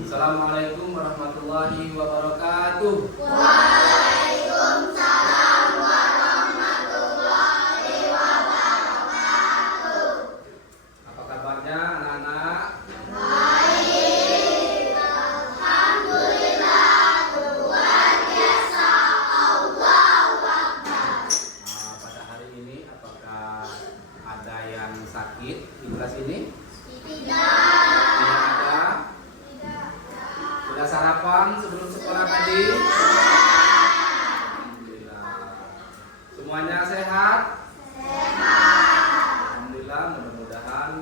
Assalamualaikum warahmatullahi wabarakatuh. Waalaikumsalam warahmatullahi wabarakatuh. Apa kabarnya anak-anak? Baik, alhamdulillah, luar biasa. Allahu Akbar. Pada hari ini apakah ada yang sakit di kelas ini? Tidak. Tidak ada. Sudah sarapan sebelum sekolah tadi? Alhamdulillah. Semuanya sehat? Alhamdulillah, mudah-mudahan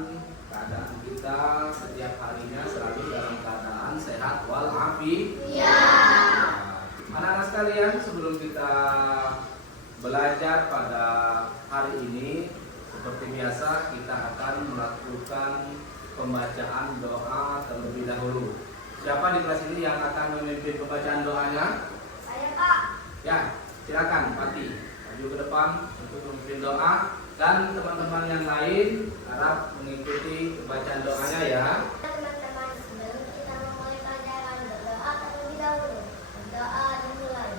keadaan kita setiap harinya selalu dalam keadaan sehat walafiat. Anak-anak sekalian, sebelum kita belajar pada hari ini, seperti biasa kita akan melakukan pembacaan doa terlebih dahulu. Siapa di kelas ini yang akan memimpin pembacaan doanya? Saya, Pak. Ya, silakan Pati maju ke depan untuk memimpin doa, dan teman-teman yang lain harap mengikuti pembacaan doanya ya. Teman-teman, sebelum kita memulai pelajaran, berdoa terlebih dahulu. Berdoa dimulai.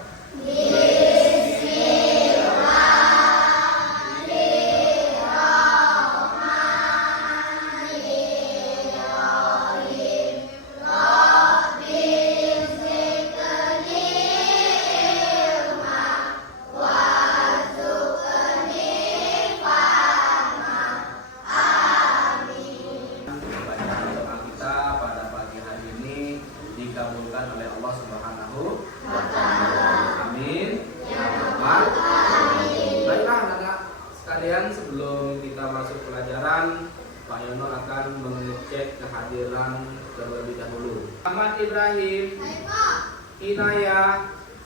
Pembacaan doa kita pada pagi hari ini dikabulkan oleh Allah Subhanahu wa Ta'ala. Amin. Ya Rabbal Alamin. Baiklah anak-anak sekalian, sebelum kita masuk pelajaran, Pak Yono akan mengecek kehadiran terlebih dahulu. Ahmad Ibrahim, Inayah,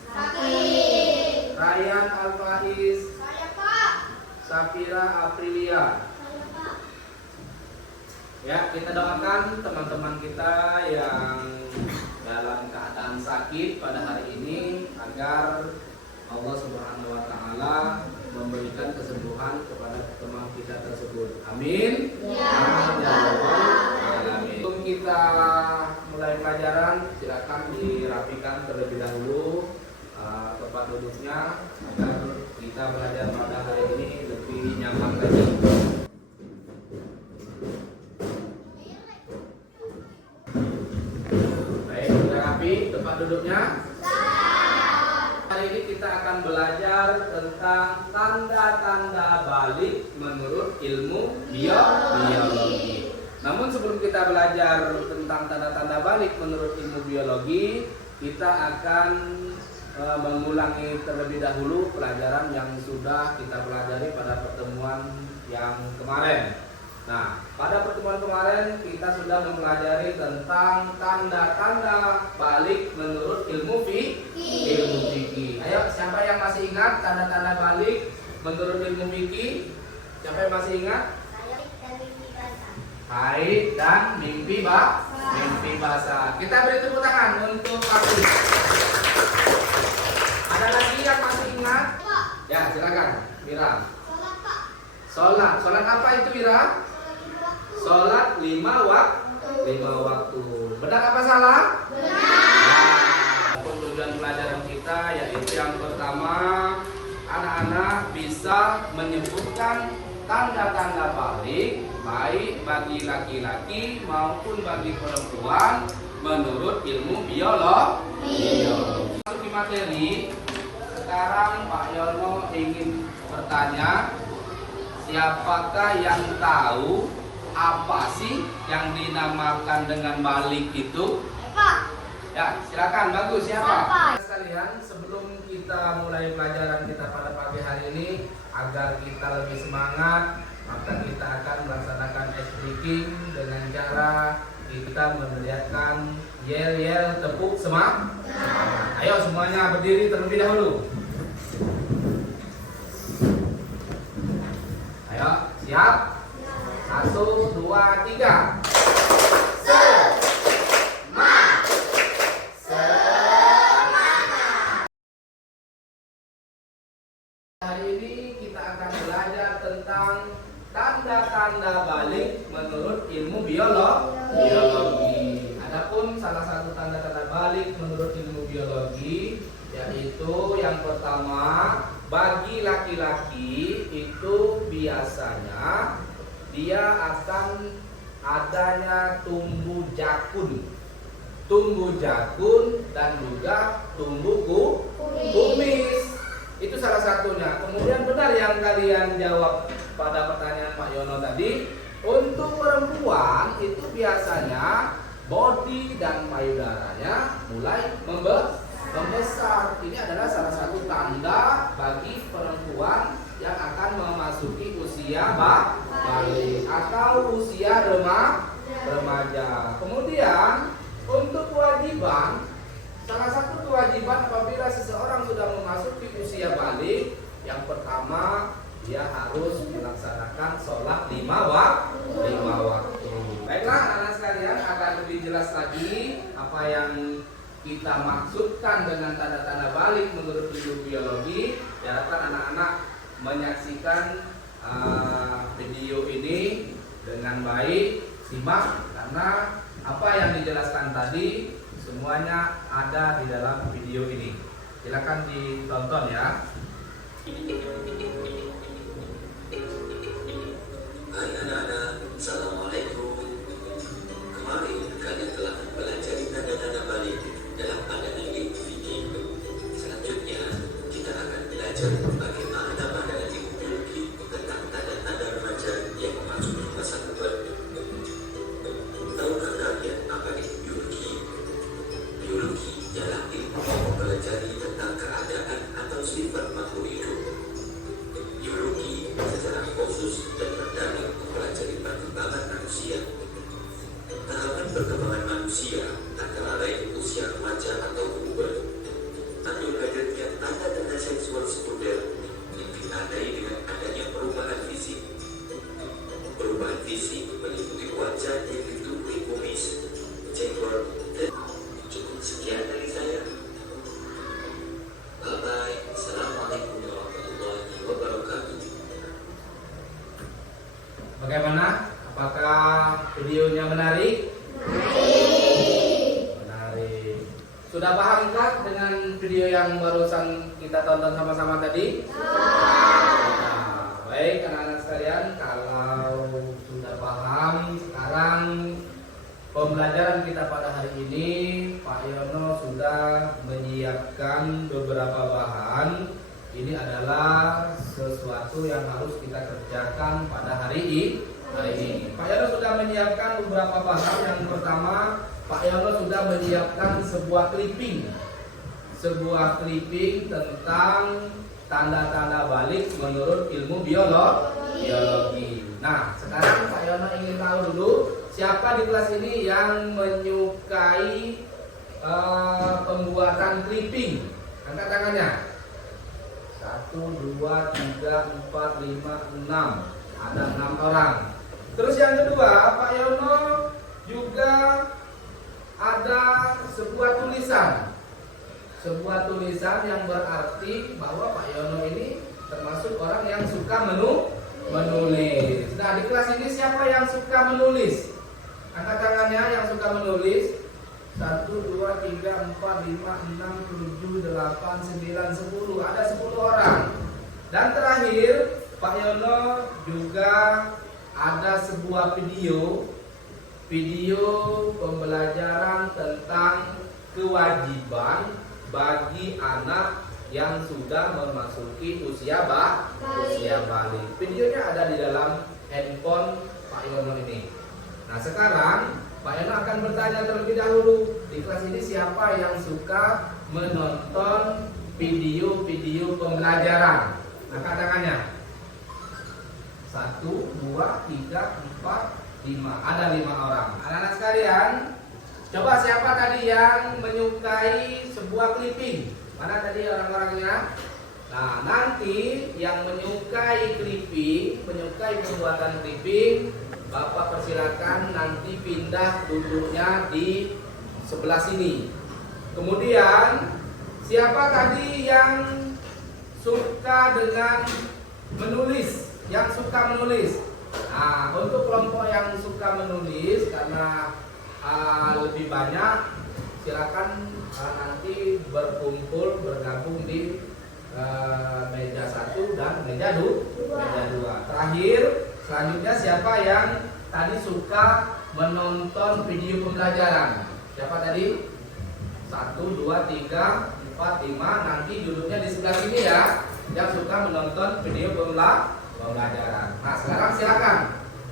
Sakit. Ryan Al-Faiz, Saya, Pak. Safira Aprilia. Saya, Pak. Ya, kita doakan teman-teman kita yang dalam keadaan sakit pada hari ini agar Allah Subhanahu wa Ta'ala memberikan kesembuhan kepada teman kita tersebut. Amin. Ya Amin ya Rabbal Rabbal Alamin. Sebelum kita mulai pelajaran, silakan dirapikan terlebih dahulu tempat duduknya agar kita belajar pada hari ini lebih nyaman lagi. Baik, sudah rapi tempat duduknya? Hari ini kita akan belajar tentang tanda-tanda balik menurut ilmu biologi. Namun sebelum kita belajar tentang tanda-tanda balik menurut ilmu biologi, kita akan mengulangi terlebih dahulu pelajaran yang sudah kita pelajari pada pertemuan yang kemarin. Nah, pada pertemuan kemarin kita sudah mempelajari tentang tanda-tanda balik menurut ilmu fikih. Ayo, siapa yang masih ingat tanda-tanda balik menurut ilmu fikih? Siapa yang masih ingat? Haid dan mimpi basah. Kita beri tepuk tangan untuk aku. Ada lagi yang masih ingat? Ya, silakan, Mira. Sholat apa itu, Mira? Sholat 5 waktu. Benar apa salah? Benar. Tujuan pelajaran kita yaitu yang pertama, anak-anak bisa menyebutkan tanda-tanda balik baik bagi laki-laki maupun bagi perempuan menurut ilmu biologi. Masuk di materi, sekarang Pak Yono ingin bertanya, siapakah yang tahu apa sih yang dinamakan dengan balik itu? Pak. Ya, silakan. Bagus. Siapa? Siapa? Sekalian, sebelum kita mulai pelajaran kita pada pagi hari ini, agar kita lebih semangat, maka kita akan melaksanakan ice breaking dengan cara kita meneriakkan yel-yel tepuk semangat. Ayo semuanya berdiri terlebih dahulu. Ayo, siap? 1, 2, 3. Hari ini kita akan belajar tentang tanda-tanda balik menurut ilmu biologi. Adapun salah satu menurut ilmu biologi, yaitu yang pertama, bagi laki-laki itu biasanya dia akan adanya tumbuh jakun dan juga tumbuh kumis. Itu salah satunya. Kemudian benar yang kalian jawab pada pertanyaan Pak Yono tadi, untuk perempuan itu biasanya bodi dan payudaranya mulai membesar. Ini adalah salah satu tanda bagi perempuan yang akan memasuki usia balik atau usia remaja. Kemudian untuk kewajiban, salah satu kewajiban apabila seseorang sudah memasuki usia balik, yang pertama dia harus melaksanakan sholat 5 waktu. Baiklah anak-anak sekalian, agar lebih jelas lagi apa yang kita maksudkan dengan tanda-tanda balik menurut ilmu biologi, diharapkan anak-anak menyaksikan video ini dengan baik, simak, karena apa yang dijelaskan tadi semuanya ada di dalam video ini. Silakan ditonton ya. Hai anak-anak, Assalamualaikum. Kemarin kalian telah mempelajari tanda-tanda balik dalam pandangan ilmu fikih. Selanjutnya kita akan belajar bagaimana pandangan ilmu biologi tentang tanda-tanda remaja yang memasuki masa puber. Tahukah kalian apa itu biologi? Biologi ialah ilmu yang mempelajari tentang keadaan atau sifat makhluk hidup. Biologi secara khusus dan mendalam mempelajari perkembangan manusia. Tahapan perkembangan manusia antara lain usia remaja atau puber, atau hadirnya tanda-tanda seksual sekunder yang ditandai dengan adanya perubahan fisik. Perubahan fisik meliputi wajah yang ditutupi kumis, jenggot, dan cukup. Sekian dari saya. Bye-bye. Assalamualaikum warahmatullahi wabarakatuh. Bagaimana? Apakah videonya menarik? Menarik. Sudah pahamkah dengan video yang barusan kita tonton sama-sama tadi? Nah, baik anak-anak sekalian, kalau sudah paham, sekarang pembelajaran kita pada hari ini Pak Yono sudah menyiapkan beberapa bahan. Ini adalah sesuatu yang harus kita kerjakan pada hari ini. Pak Yono sudah menyiapkan beberapa bahan. Yang pertama, Pak Yono sudah menyiapkan sebuah clipping tentang tanda-tanda balik menurut ilmu biologi. Nah, sekarang Pak Yono ingin tahu dulu siapa di kelas ini yang menyukai pembuatan clipping. Angkat tangannya. 1, 2, 3, 4, 5, 6. Ada 6 orang. Terus yang kedua, Pak Yono juga ada sebuah tulisan yang berarti bahwa Pak Yono ini termasuk orang yang suka menulis. Nah, di kelas ini siapa yang suka menulis? Angkat tangannya yang suka menulis. 1, 2, 3, 4, 5, 6, 7, 8, 9, 10. Ada 10 orang. Dan terakhir, Pak Yono juga ada sebuah video pembelajaran tentang kewajiban bagi anak yang sudah memasuki usia balik. Videonya ada di dalam handphone Pak Yono ini. Nah, sekarang Pak Yono akan bertanya terlebih dahulu, di kelas ini siapa yang suka menonton video-video pembelajaran? Angkat tangannya. 1, 2, 3, 4, 5. Ada 5 orang. Anak-anak sekalian, coba siapa tadi yang menyukai sebuah clipping? Mana tadi orang-orangnya? Nah, nanti yang menyukai clipping, menyukai pembuatan clipping, Bapak persilakan nanti pindah duduknya di sebelah sini. Kemudian siapa tadi yang suka dengan menulis? Yang suka menulis. Nah, untuk kelompok yang suka menulis karena lebih banyak, silakan nanti berkumpul bergabung di meja 1 dan meja 2. Terakhir, selanjutnya siapa yang tadi suka menonton video pembelajaran? Siapa tadi? 1, 2, 3, 4, 5. Nanti duduknya di sebelah sini ya, yang suka menonton video pembelajaran. Nah, sekarang silakan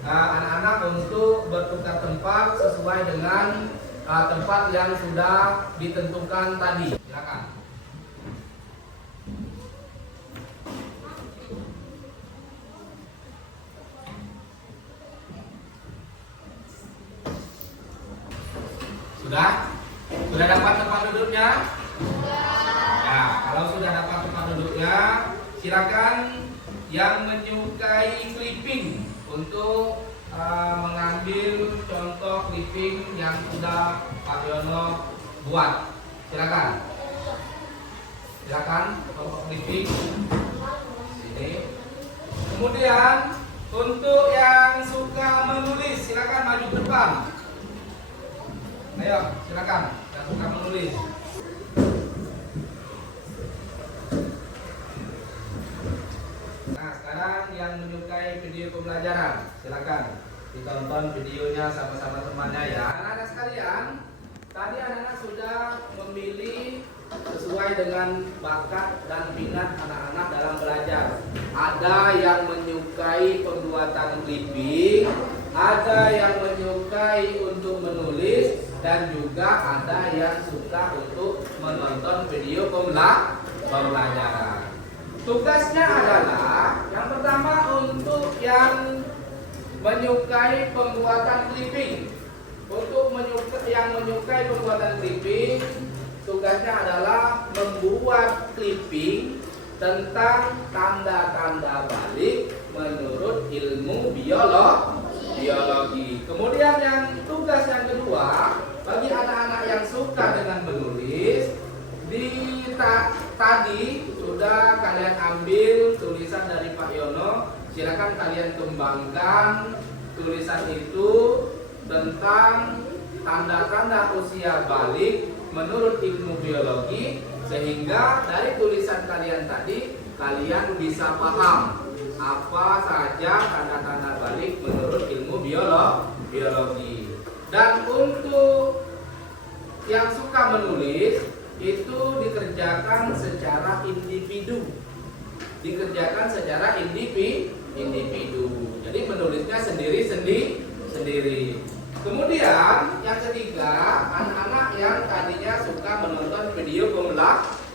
anak-anak untuk bertukar tempat sesuai dengan tempat yang sudah ditentukan tadi. Silakan. Sudah? Sudah dapat tempat duduknya? Ya, kalau sudah dapat tempat duduknya, silakan yang menyukai clipping untuk mengambil contoh clipping yang sudah Pak Yono buat. Silakan. Silakan contoh clipping ini. Kemudian untuk yang suka menulis, silakan maju ke depan. Ayo, silakan yang suka menulis. Nah, sekarang yang menyukai video pembelajaran, silakan ditonton videonya sama-sama temannya ya. Anak-anak sekalian, tadi anak-anak sudah memilih sesuai dengan bakat dan minat anak-anak dalam belajar. Ada yang menyukai pembuatan clipping, ada yang menyukai untuk menulis, dan juga ada yang suka untuk menonton video pembelajaran. Tugasnya adalah yang pertama untuk yang menyukai pembuatan clipping. Untuk yang menyukai pembuatan clipping, tugasnya adalah membuat clipping tentang tanda-tanda balik menurut ilmu biologi. Kemudian tugas yang kedua, bagi anak-anak yang suka dengan menulis, tadi sudah kalian ambil tulisan dari Pak Yono. Silakan kalian kembangkan tulisan itu tentang tanda-tanda usia balik menurut ilmu biologi, sehingga dari tulisan kalian tadi kalian bisa paham apa saja tanda-tanda balik menurut ilmu biologi. Dan untuk yang suka menulis itu dikerjakan secara individu. Jadi menulisnya sendiri. Kemudian yang ketiga, anak-anak yang tadinya suka menonton video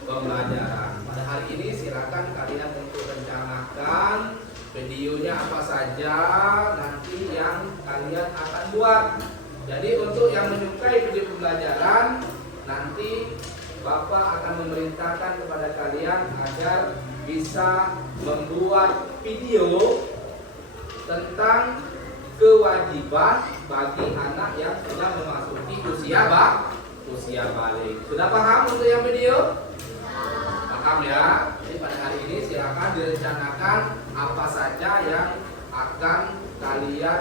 pembelajaran. Pada hari ini silakan kalian untuk rencanakan videonya apa saja nanti yang kalian akan buat. Jadi untuk yang menyukai video pembelajaran, nanti Bapak akan memerintahkan kepada kalian agar bisa membuat video tentang kewajiban bagi anak yang sudah memasuki usia balik. Sudah paham untuk yang video? Paham ya? Jadi pada hari ini silakan direncanakan apa saja yang akan kalian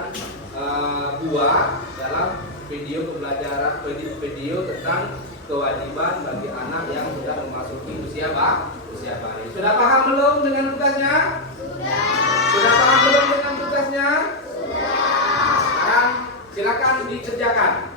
buat dalam video pembelajaran, video tentang kewajiban bagi anak yang sudah memasuki usia balik. Sudah paham belum dengan tugasnya? Sudah paham belum dengan tugasnya? Sekarang silakan dikerjakan.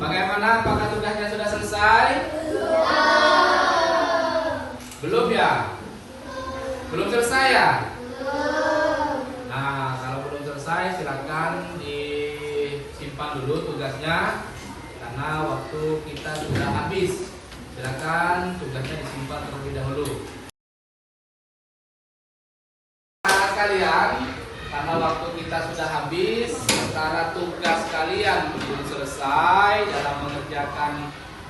Bagaimana? Apakah tugasnya sudah selesai? Belum ya? Belum selesai ya? Nah, kalau belum selesai silakan disimpan dulu tugasnya karena waktu kita sudah habis. Silakan tugasnya disimpan terlebih dahulu.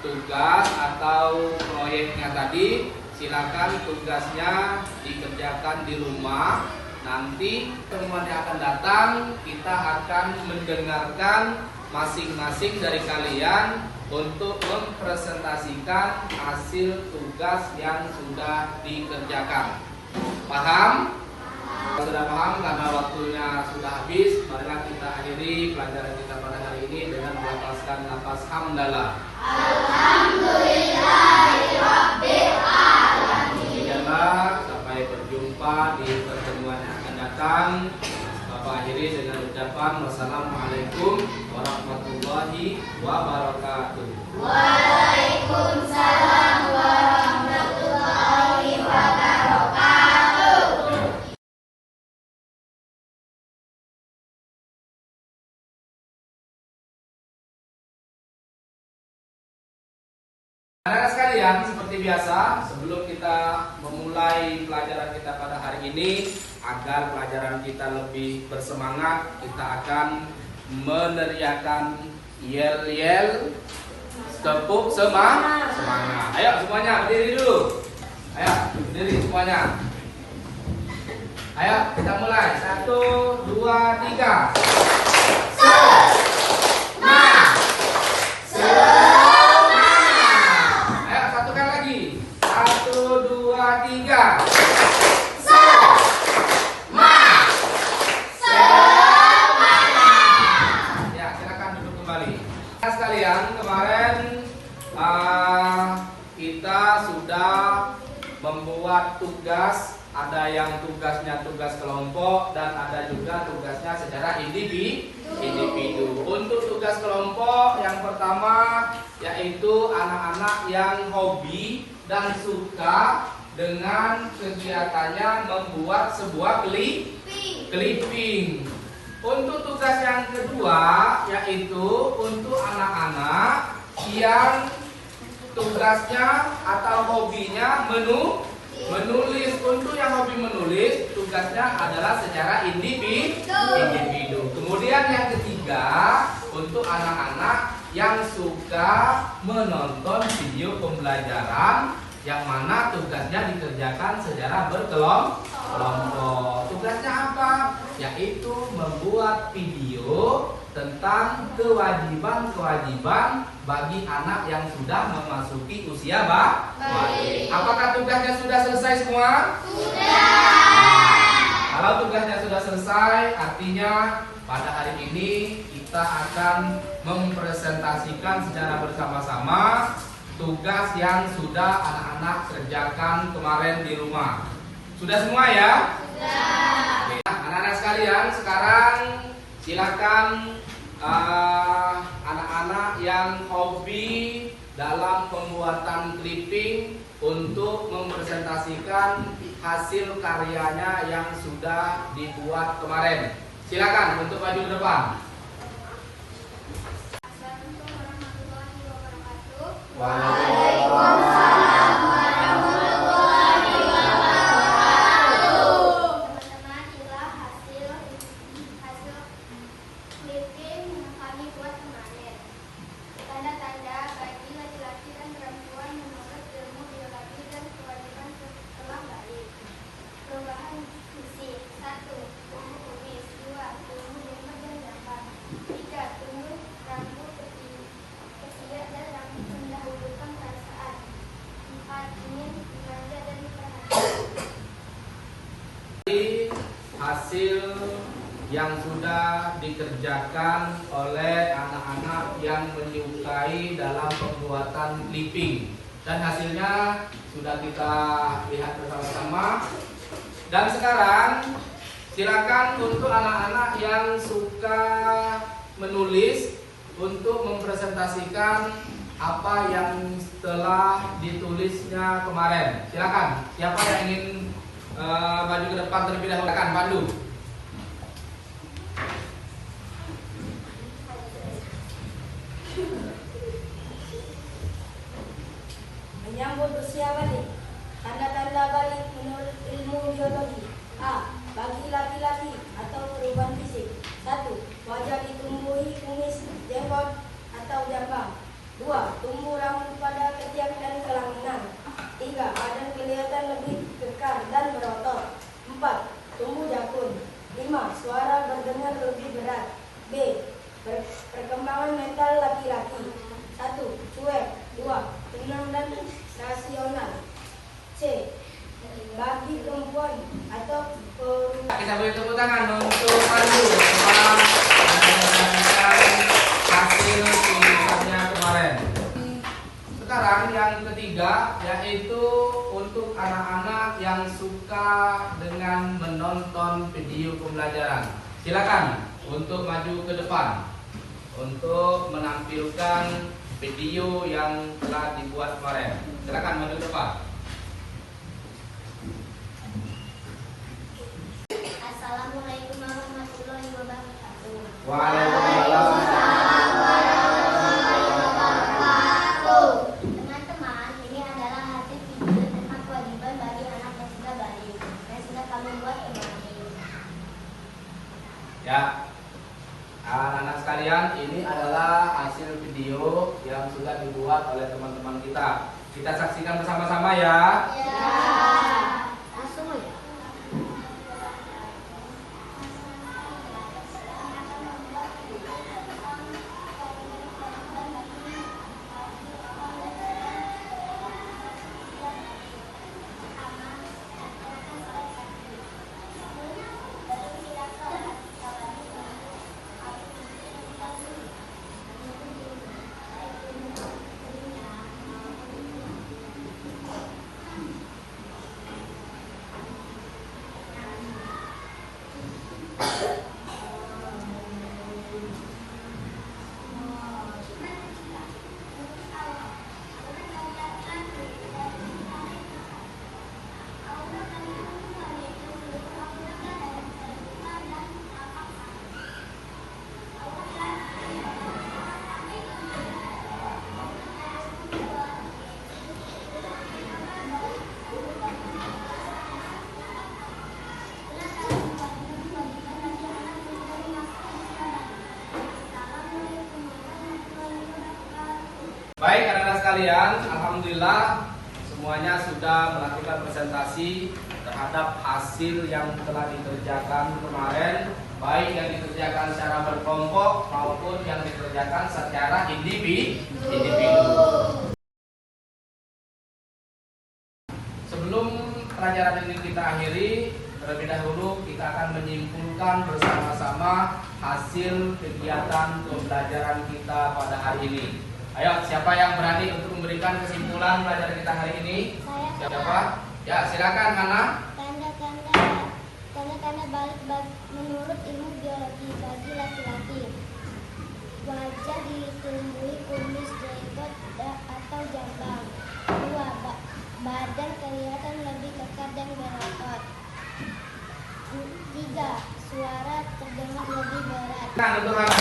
tugas atau proyeknya tadi, silakan tugasnya dikerjakan di rumah. Nanti pertemuan yang akan datang, kita akan mendengarkan masing-masing dari kalian untuk mempresentasikan hasil tugas yang sudah dikerjakan. Paham? Kalau sudah paham, karena waktunya sudah habis, marilah kita akhiri pelajaran kita pada hari ini dengan melafazkan lafaz hamdalah. Alhamdulillahirabbil alamin. Demikianlah, sampai berjumpa di pertemuan yang akan datang. Bapak akhiri dengan ucapan wassalamualaikum warahmatullahi wabarakatuh. Waalaikumsalam warahmatullahi wabarakatuh. Anak-anak sekalian, seperti biasa, sebelum kita memulai pelajaran kita pada hari ini, agar pelajaran kita lebih bersemangat, kita akan meneriakan yel-yel tepuk semangat. Ayo semuanya berdiri dulu. Ayo berdiri semuanya. Ayo kita mulai. 1, 2, 3. Ayo satu kali lagi. 1, 2, 3. Ya, silakan duduk kembali. Nah, sekalian, kemarin kita sudah membuat tugas. Ada yang tugasnya tugas kelompok dan ada juga tugasnya secara individu. Untuk tugas kelompok yang pertama yaitu anak-anak yang hobi dan suka dengan kegiatannya membuat sebuah clipping. Untuk tugas yang kedua yaitu untuk anak-anak yang tugasnya atau hobinya menulis. Untuk yang hobi menulis, tugasnya adalah secara individu. Kemudian yang ketiga, untuk anak-anak yang suka menonton video pembelajaran, yang mana tugasnya dikerjakan secara berkelompok. Tugasnya apa? Yaitu membuat video tentang kewajiban-kewajiban bagi anak yang sudah memasuki usia balik. Apakah tugasnya sudah selesai semua? Sudah. Kalau tugasnya sudah selesai, artinya pada hari ini kita akan mempresentasikan secara bersama-sama tugas yang sudah anak-anak kerjakan kemarin di rumah. Sudah semua ya? Sudah. Oke. Anak-anak sekalian, sekarang silakan anak-anak yang hobi dalam pembuatan clipping untuk mempresentasikan hasil karyanya yang sudah dibuat kemarin. Silakan untuk maju ke depan. Assalamualaikum warahmatullahi wabarakatuh. Waalaikumsalam warahmatullahi wabarakatuh. Teman-teman, inilah hasil clipping yang kami buat kemarin. Tanda-tanda bagi laki-laki dan perempuan menurut ilmu biologi dan kewajiban setelah balik. Perubahan fisik. 1. Tumbuh kumis. 2. Tumbuh jenggot dan jambang. 3. Tumbuh rambut ketiak dan rambut mendahulukan perasaan. 4. Ingin dimanja dan diperhatikan. Hasil yang sudah dikerjakan oleh anak-anak yang menyukai dalam pembuatan clipping, dan hasilnya sudah kita lihat bersama-sama. Dan sekarang silakan untuk anak-anak yang suka menulis untuk mempresentasikan apa yang telah ditulisnya kemarin. Silakan, siapa yang ingin maju ke depan terlebih dahulu? Silakan, Pandu. Menyambut usia balik. Tanda-tanda balik menurut ilmu biologi. A. Bagi laki-laki atau perubahan fisik. 1. Wajah ditumbuhi kumis, jenggot atau jambang. 2. Tumbuh rambut pada ketiak dan kelaminan. 3. Badan kelihatan lebih kekar dan berotot. 4. Tumbuh jakun. 5. Suara berdengar lebih berat. B. Perkembangan mental laki-laki. 1. Cuek. 2. Tenang dan rasional. C. Bagi perempuan atau Kita beri tepuk tangan untuk Pandu telah menyampaikan hasil tulisannya kemarin. Sekarang yang ketiga yaitu untuk anak-anak yang suka dengan menonton video pembelajaran. Silakan untuk maju ke depan untuk menampilkan video yang telah dibuat kemarin. Silakan maju ke depan. Assalamualaikum warahmatullahi wabarakatuh. Waalaikumsalam. Teman-teman, ini adalah hasil video tentang kewajiban bagi anak yang sudah balik yang sudah kami buat kemarin. Ya, anak-anak sekalian, ini adalah hasil video yang sudah dibuat oleh teman-teman kita. Kita saksikan bersama-sama ya. Ya. Langsung ya. Baik anak-anak sekalian, alhamdulillah semuanya sudah melakukan presentasi terhadap hasil yang telah dikerjakan kemarin, baik yang dikerjakan secara berkelompok maupun yang dikerjakan secara individu. Sebelum pelajaran ini kita akhiri, terlebih dahulu kita akan menyimpulkan bersama-sama hasil kegiatan pembelajaran kita pada hari ini. Ayo, siapa yang berani untuk memberikan kesimpulan pelajaran kita hari ini? Saya. Siapa? Ya, silakan Hana. Tanda-tanda balik menurut ilmu biologi bagi laki-laki. Wajah ditumbuhi kumis, jenggot atau jambang. 2. Badan kelihatan lebih kekar dan berotot. 3. Suara terdengar lebih berat. Nah, untuk Hana.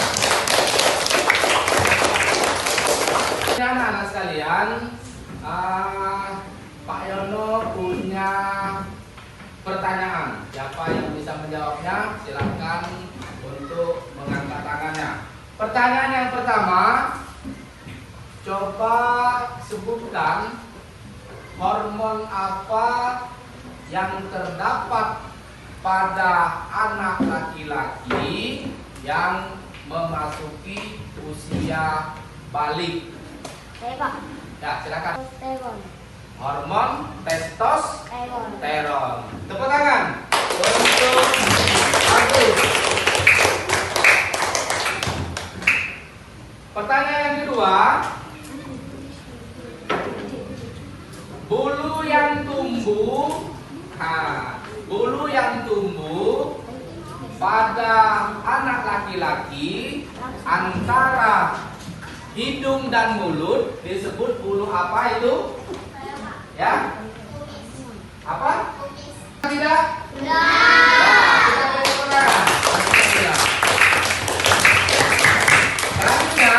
Anak-anak sekalian, Pak Yono punya pertanyaan. Siapa yang bisa menjawabnya? Silakan untuk mengangkat tangannya. Pertanyaan yang pertama, coba sebutkan hormon apa yang terdapat pada anak laki-laki yang memasuki usia balik. Pak. Ya, silakan. Testosteron. Hormon testosteron. Testosteron. Tepuk tangan untuk Agus. Pertanyaan yang kedua, bulu yang tumbuh pada anak laki-laki antara hidung dan mulut disebut bulu apa itu? Ya? Apa? Tidak? Selanjutnya,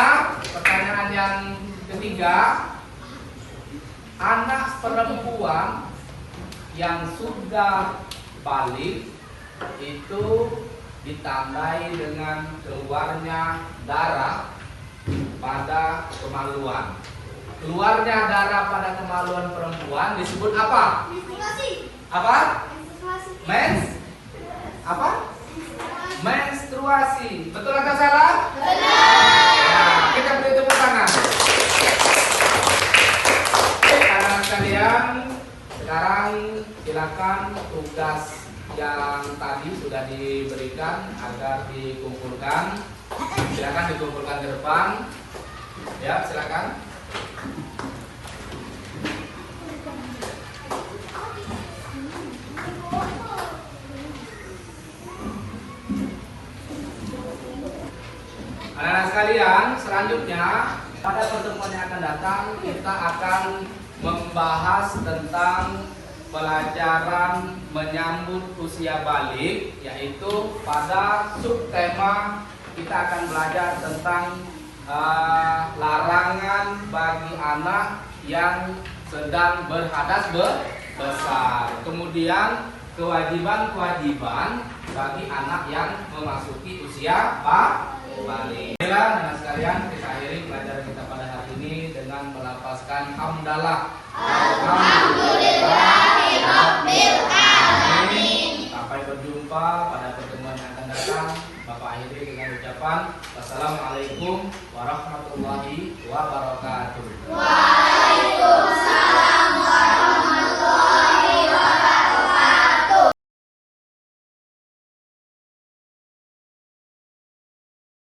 pertanyaan yang ketiga, anak perempuan yang sudah balik itu ditandai dengan keluarnya darah pada kemaluan. Keluarnya darah pada kemaluan perempuan disebut apa? Menstruasi. Apa? Menstruasi. Apa? Menstruasi. Betul atau salah? Benar. Nah, kita beri tepuk tangan. Oke, anak-anak sekalian, sekarang silakan tugas yang tadi sudah diberikan agar dikumpulkan. Silakan dikumpulkan ke depan. Ya, silakan. Anak-anak sekalian, selanjutnya pada pertemuan yang akan datang kita akan membahas tentang pelajaran menyambut usia balik, yaitu pada subtema kita akan belajar tentang larangan bagi anak yang sedang berhadas besar. Kemudian kewajiban-kewajiban bagi anak yang memasuki usia balik. Baiklah, anak sekalian, kita akhiri pelajaran kita pada hari ini dengan melafazkan hamdalah. Alhamdulillahirabbil alamin. Sampai berjumpa pada pertemuan yang akan datang. Bapak akhiri dengan ucapan wassalamualaikum warahmatullahi wabarakatuh.